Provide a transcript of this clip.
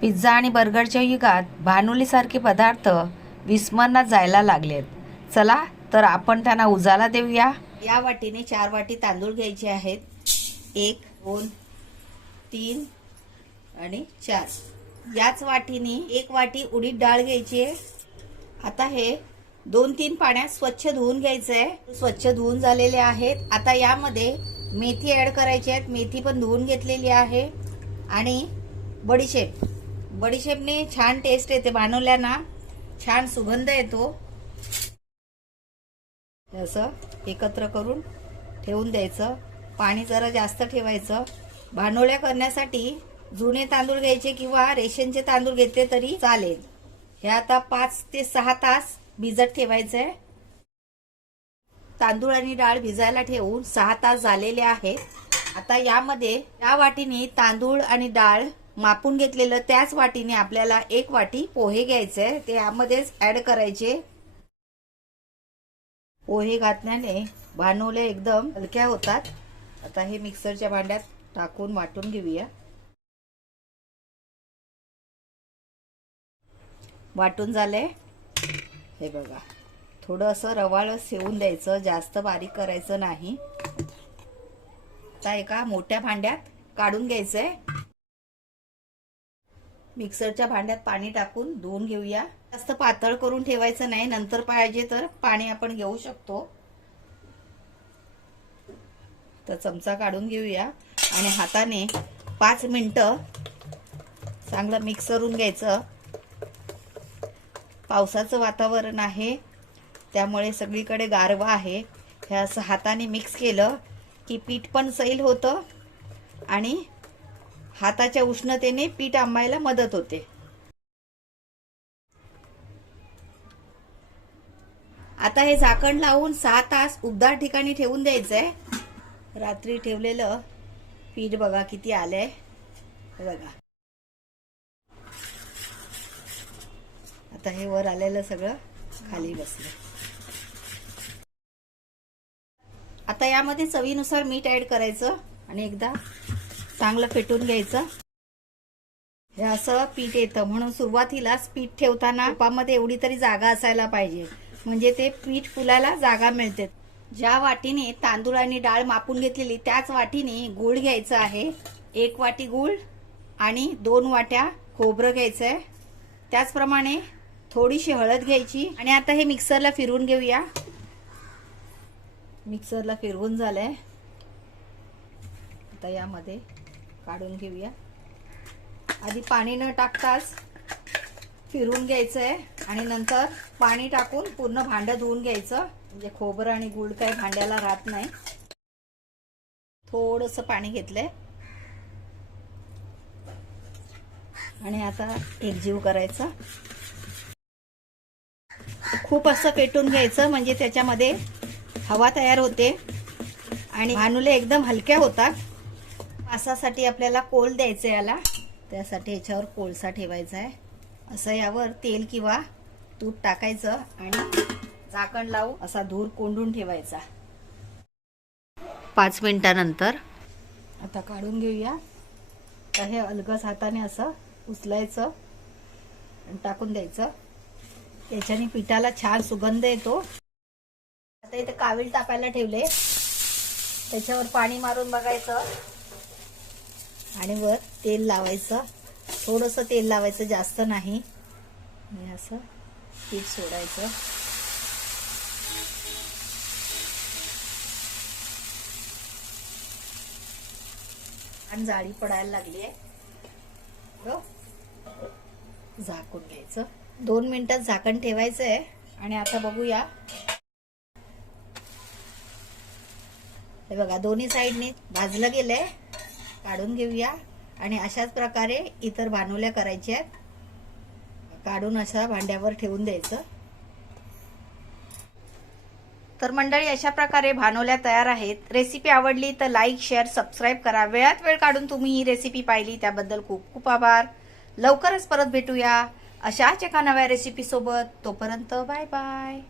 Pizza आणि बर्गरच्या युगात भानुलीसारखे पदार्थ विस्मरणात जायला लागलेत. चला तर आपण त्यांना उजाला देऊया. या वाटीने चार वाटी तांदूळ घ्यायचे आहेत. एक दोन तीन आणि चार. याच वाटीने एक वाटी उडीद डाळ घ्यायची आहे. आता हे दोन तीन पाण्यात स्वच्छ धुवून घ्यायचं आहे. स्वच्छ धुवून झालेले आहेत. आता यामध्ये मेथी ॲड करायची आहेत. मेथी पण धुवून घेतलेली आहे. आणि बडीशेप. बडीशेपने छान टेस्ट येते बनवल्याना छान सुगंध येतो. असं एकत्र करून ठेवून द्यायचं. पाणी जरा जास्त ठेवायचं. भानोळ्या करण्यासाठी जुने तांदूळ घ्यायचे किंवा रेशनचे तांदूळ घेतले तरी चालेल. हे आता पाच ते सहा तास भिजत ठेवायचंय. तांदूळ आणि डाळ भिजायला ठेवून सहा तास झालेले आहेत. आता यामध्ये या वाटीने तांदूळ आणि डाळ मापून घेतलेलं त्याच वाटीने आपल्याला एक वाटी पोहे घ्यायचे ते यामध्येच ऍड करायचे. पोहे घातल्याने भानवले एकदम हलक्या होतात. आता हे मिक्सरच्या भांड्यात टाकून वाटून घेऊया. वाटून झाले. हे बघा. थोडं असं रवाळ सेवून द्यायचं. जास्त बारीक करायचं नाही. आता एका मोठ्या भांड्यात काढून घ्यायचंय. मिक्सरच्या भांड्यात पाणी टाकून धुवून घेऊया. जास्त पातळ करून ठेवायचं नाही नंतर पाहिजे तर पाणी आपण घेऊ शकतो. तर चमचा काढून घेऊया आणि हाताने पाच मिनटं चांगलं मिक्स करून घ्यायचं. पावसाचं वातावरण आहे त्यामुळे सगळीकडे गारवा आहे. हे असं हाताने मिक्स केलं की पीठ पण सैल होतं आणि हाताच्या उष्णतेने पीठ आंबायला मदत होते. आता हे झाकण लावून सहा तास उबदार ठिकाणी ठेवून द्यायचंय. रात्री ठेवलेलं पीठ बघा किती आलंय. बघा. आता हे वर आलेलं सगळं खाली बसलं. आता यामध्ये चवीनुसार मीठ ऍड करायचं आणि एकदा चांगलं फेटून घ्यायचं. हे असं पीठ येतं. म्हणून सुरुवातीलाच पीठ ठेवताना तुपामध्ये एवढी तरी जागा असायला पाहिजे. म्हणजे ते पीठ फुलायला जागा मिळते. ज्या वाटीने तांदूळ आणि डाळ मापून घेतलेली त्याच वाटीने गूळ घ्यायचं आहे. एक वाटी गूळ आणि दोन वाट्या खोबरं घ्यायचं आहे त्याचप्रमाणे थोडीशी हळद घ्यायची. आणि आता हे मिक्सरला फिरवून घेऊया. मिक्सरला फिरवून झालंय. आता यामध्ये काढून घेऊया. आधी पाणी न टाकताच फिरवून घ्यायचंय आणि नंतर पाणी टाकून पूर्ण भांडं धुवून घ्यायचं. म्हणजे खोबरं आणि गुळ काही भांड्याला राहत नाही. थोडस पाणी घेतलंय. आणि आता एकजीव करायचा. खूप असं पेटून घ्यायचं म्हणजे त्याच्यामध्ये हवा तयार होते. आणि भानुले एकदम हलक्या होतात. मासासाठी आपल्याला कोल द्यायचं याला. त्यासाठी याच्यावर कोळसा ठेवायचा आहे. असं यावर तेल किंवा तूप टाकायचं आणि झाकण लावू असा धूर कोंडून ठेवायचा. पाच मिनिटानंतर आता काढून घेऊया. तर हे अलगस हाताने असं उचलायचं आणि टाकून द्यायचं. त्याच्याने पिठाला छान सुगंध येतो. आता इथे कावील टाकायला ठेवले. त्याच्यावर पाणी मारून बघायचं. आणि वर तेल लावायचं. थोडंसं तेल लावायचं जास्त नाही. आणि असं पीठ सोडायचं. आणि जाळी पडायला लागली आहे झाकून घ्यायचं. दोन मिनिटात झाकण ठेवायचं आहे आणि आता बघूया. हे बघा दोन्ही साईडने भाजलं गेलंय. काढून घेऊया. आणि अशाच प्रकारे इतर भानुल्या करायच्या आहेत. काढून अशा भांड्यावर ठेवून द्यायचं. तर मंडळी अशा प्रकारे भानवल्या तयार आहेत. रेसिपी आवडली तर लाईक शेअर सबस्क्राईब करा. वेळात वेळ काढून तुम्ही ही रेसिपी पाहिली त्याबद्दल खूप खूप आभार. लवकरच परत भेटूया अशाच एका नव्या रेसिपी सोबत. तोपर्यंत बाय बाय